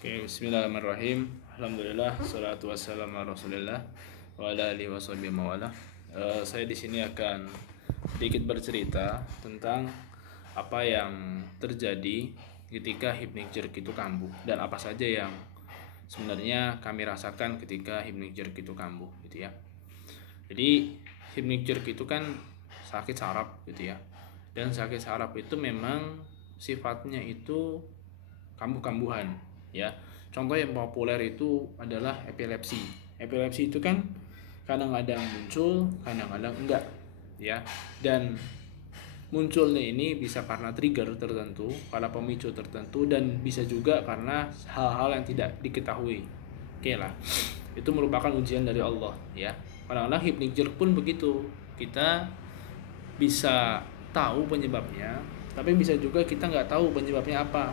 Oke, bismillahirrahmanirrahim. Alhamdulillah, salatu wassalamu ala Rasulillah wa ala alihi washabihi mawala. Saya di sini akan sedikit bercerita tentang apa yang terjadi ketika hypnic jerk itu kambuh dan apa saja yang sebenarnya kami rasakan ketika hypnic jerk itu kambuh gitu ya. Jadi hypnic jerk itu kan sakit saraf gitu ya. Dan sakit saraf itu memang sifatnya itu kambuh-kambuhan ya. Contoh yang populer itu adalah epilepsi. Epilepsi itu kan kadang-kadang muncul, kadang-kadang enggak ya. Dan munculnya ini bisa karena trigger tertentu, karena pemicu tertentu, dan bisa juga karena hal-hal yang tidak diketahui. Oke lah, itu merupakan ujian dari Allah ya. Kadang-kadang hypnic jerk pun begitu, kita bisa tahu penyebabnya, tapi bisa juga kita nggak tahu penyebabnya apa.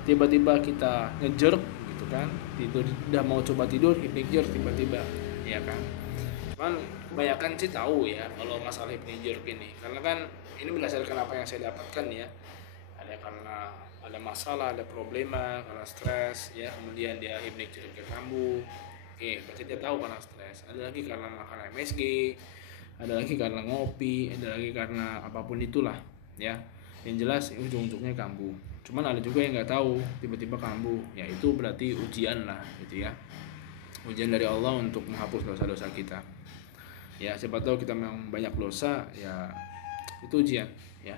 Tiba-tiba kita ngejerk gitu kan, tidur udah mau coba tidur hypnic jerk tiba-tiba ya kan. Cuman kebanyakan sih tahu ya kalau masalah hypnic jerk ini, karena kan ini berdasarkan apa yang saya dapatkan ya. Ada karena ada masalah, ada problema, karena stres ya, kemudian dia hypnic jerk kambuh. Oke, berarti dia tahu karena stres. Ada lagi karena makan MSG, ada lagi karena ngopi, ada lagi karena apapun itulah ya. Yang jelas ujung-ujungnya kambuh. Cuman ada juga yang nggak tahu tiba-tiba kambuh, ya itu berarti ujian lah gitu ya, ujian dari Allah untuk menghapus dosa-dosa kita ya. Siapa tahu kita memang banyak dosa ya, itu ujian ya.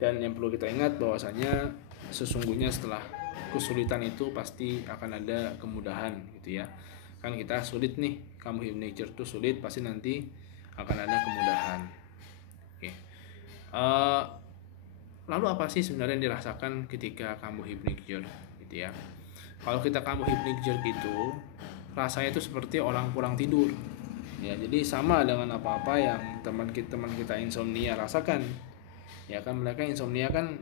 Dan yang perlu kita ingat bahwasanya sesungguhnya setelah kesulitan itu pasti akan ada kemudahan gitu ya. Kan kita sulit nih, kamu hypnic jerk itu sulit, pasti nanti akan ada kemudahan. Oke. Lalu apa sih sebenarnya yang dirasakan ketika kamu hypnic jerk gitu ya? Kalau kita kamu hypnic jerk itu rasanya itu seperti orang kurang tidur. Ya, jadi sama dengan apa-apa yang teman kita insomnia rasakan. Ya kan, mereka insomnia kan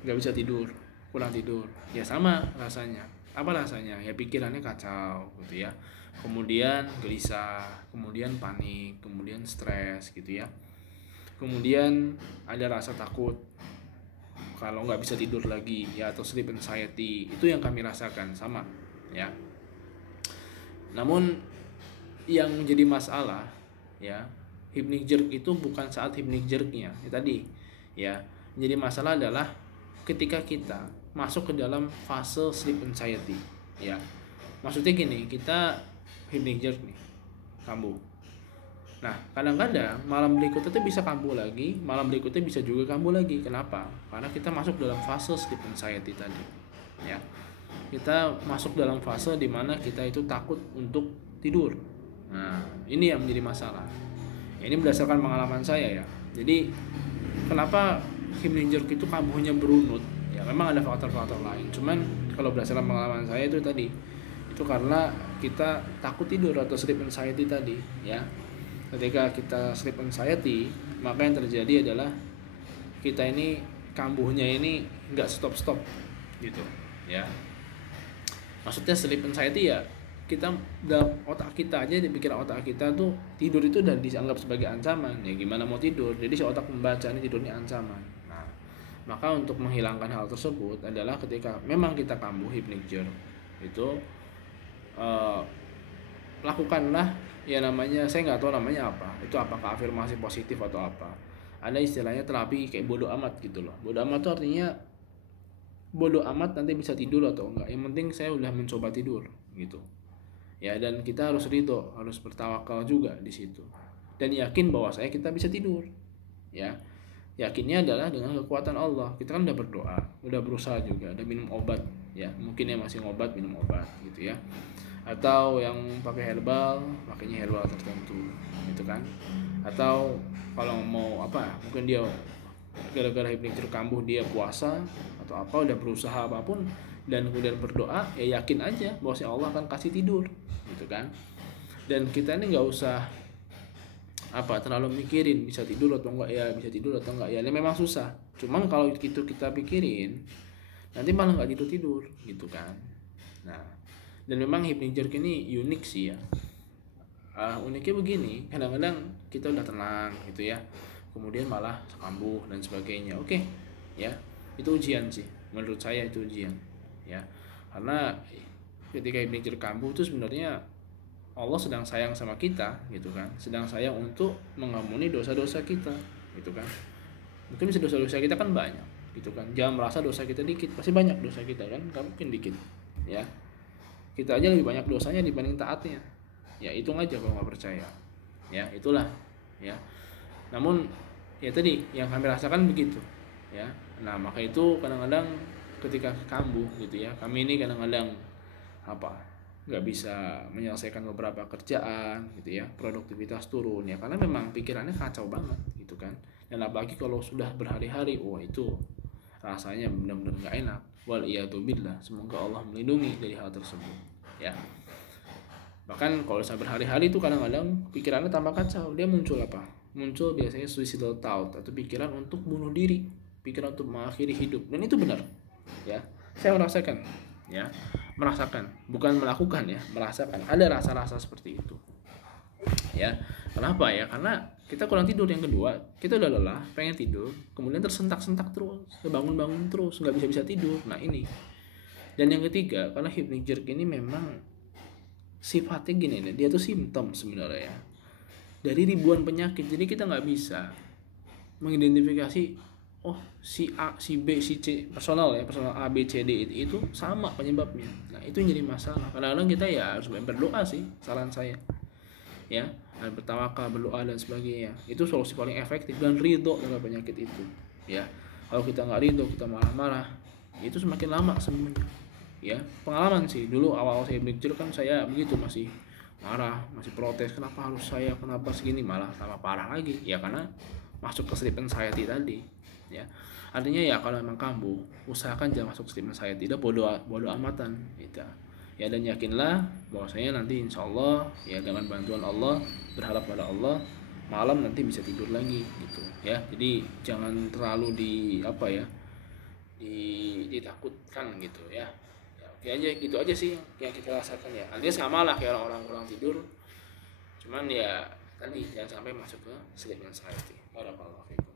nggak bisa tidur, kurang tidur. Ya sama rasanya. Apa rasanya? Ya pikirannya kacau gitu ya. Kemudian gelisah, kemudian panik, kemudian stres gitu ya. Kemudian ada rasa takut kalau nggak bisa tidur lagi ya, atau sleep anxiety. Itu yang kami rasakan sama ya. Namun yang menjadi masalah ya, hypnic jerk itu bukan saat hypnic jerknya ya, tadi ya. Menjadi masalah adalah ketika kita masuk ke dalam fase sleep anxiety ya. Maksudnya gini, kita hypnic jerk nih, kambuh. Nah, kadang-kadang malam berikutnya itu bisa kambuh lagi, malam berikutnya bisa juga kambuh lagi. Kenapa? Karena kita masuk dalam fase sleep anxiety tadi. Ya. Kita masuk dalam fase di mana kita itu takut untuk tidur. Nah, ini yang menjadi masalah. Ini berdasarkan pengalaman saya ya. Jadi, kenapa hypnic jerk itu kambuhnya berunut? Ya, memang ada faktor-faktor lain. Cuman kalau berdasarkan pengalaman saya itu tadi, itu karena kita takut tidur atau sleep anxiety tadi, ya. Ketika kita sleep anxiety, maka yang terjadi adalah kita ini kambuhnya ini nggak stop gitu ya. Maksudnya sleep anxiety ya, kita dalam otak kita aja, dipikir otak kita tuh tidur itu udah dianggap sebagai ancaman. Ya gimana mau tidur, jadi si otak membaca ini tidurnya ancaman. Nah, maka untuk menghilangkan hal tersebut adalah ketika memang kita kambuh hypnic jerk itu, lakukanlah ya, namanya saya nggak tahu namanya apa itu, apakah afirmasi positif atau apa. Ada istilahnya terapi kayak bodoh amat gitu loh. Bodoh amat itu artinya bodoh amat nanti bisa tidur atau enggak, yang penting saya udah mencoba tidur gitu ya. Dan kita harus ridho, harus bertawakal juga di situ, dan yakin bahwa kita bisa tidur ya. Yakinnya adalah dengan kekuatan Allah. Kita kan udah berdoa, udah berusaha juga, udah minum obat ya, mungkin yang masih ngobat minum obat gitu ya, atau yang pakai herbal pakainya herbal tertentu gitu kan. Atau kalau mau apa, mungkin dia gara-gara hypnic jerk kambuh dia puasa atau apa, udah berusaha apapun dan kemudian berdoa, ya yakin aja bahwa si Allah akan kasih tidur gitu kan. Dan kita ini nggak usah apa terlalu mikirin bisa tidur atau enggak ya, bisa tidur atau enggak ya, ini memang susah. Cuman kalau itu kita pikirin, nanti malah nggak tidur gitu kan. Nah, dan memang hypnic jerk ini unik sih ya. Uniknya begini, kadang-kadang kita udah tenang gitu ya, kemudian malah kambuh dan sebagainya. Oke ya, itu ujian sih, menurut saya itu ujian ya. Karena ketika Ibnu Jurayj kambuh itu sebenarnya Allah sedang sayang sama kita gitu kan, sedang sayang untuk mengampuni dosa-dosa kita gitu kan. Mungkin dosa-dosa kita kan banyak gitu kan, jangan merasa dosa kita dikit, pasti banyak dosa kita kan, nggak mungkin dikit ya. Kita aja lebih banyak dosanya dibanding taatnya ya, hitung aja kalau nggak percaya ya, itulah ya. Namun ya tadi yang kami rasakan begitu ya. Nah maka itu kadang-kadang ketika kambuh gitu ya, kami ini kadang-kadang nggak bisa menyelesaikan beberapa kerjaan gitu ya, produktivitas turun ya, karena memang pikirannya kacau banget gitu kan. Dan apalagi kalau sudah berhari-hari, wah itu rasanya benar-benar nggak enak. Waliyatubillah, semoga Allah melindungi dari hal tersebut ya. Bahkan kalau saya berhari-hari itu kadang-kadang pikirannya tambah kacau, dia muncul muncul biasanya suicidal thought atau pikiran untuk bunuh diri, pikiran untuk mengakhiri hidup. Dan itu benar ya, saya merasakan ya, bukan melakukan ya, merasakan ada rasa-rasa seperti itu ya. Kenapa ya? Karena kita kurang tidur. Yang kedua, kita udah lelah, pengen tidur, kemudian tersentak-sentak terus, bangun-bangun terus, nggak bisa tidur. Nah ini. Dan yang ketiga, karena hypnagogic ini memang sifatnya gini nih, dia tuh simptom sebenarnya ya, dari ribuan penyakit. Jadi kita nggak bisa mengidentifikasi oh si A, si B, si C, personal A, B, C, D itu sama penyebabnya. Nah itu yang jadi masalah. Kadang-kadang kita ya harus berdoa sih, saran saya ya, dan bertawakal, berdoa dan sebagainya. Itu solusi paling efektif, dan ridho dengan penyakit itu ya. Kalau kita nggak ridho, kita marah-marah, itu semakin lama sembuhnya ya. Pengalaman sih, dulu awal saya belajar kan saya begitu, masih marah, masih protes, kenapa harus saya, kenapa segini, malah tambah parah lagi ya, karena masuk ke sleep anxiety tadi ya. Artinya ya kalau memang kambuh, usahakan jangan masuk sleep anxiety, tidak bodoh amatan gitu ya. Dan yakinlah bahwasanya nanti insya Allah ya, dengan bantuan Allah, berharap pada Allah, malam nanti bisa tidur lagi gitu ya. Jadi jangan terlalu ditakutkan gitu ya. Oke aja, gitu aja sih yang kita rasakan ya. Artinya sama lah kayak orang kurang tidur, cuman ya tadi jangan sampai masuk ke sleep anxiety. Barakallahu fikum.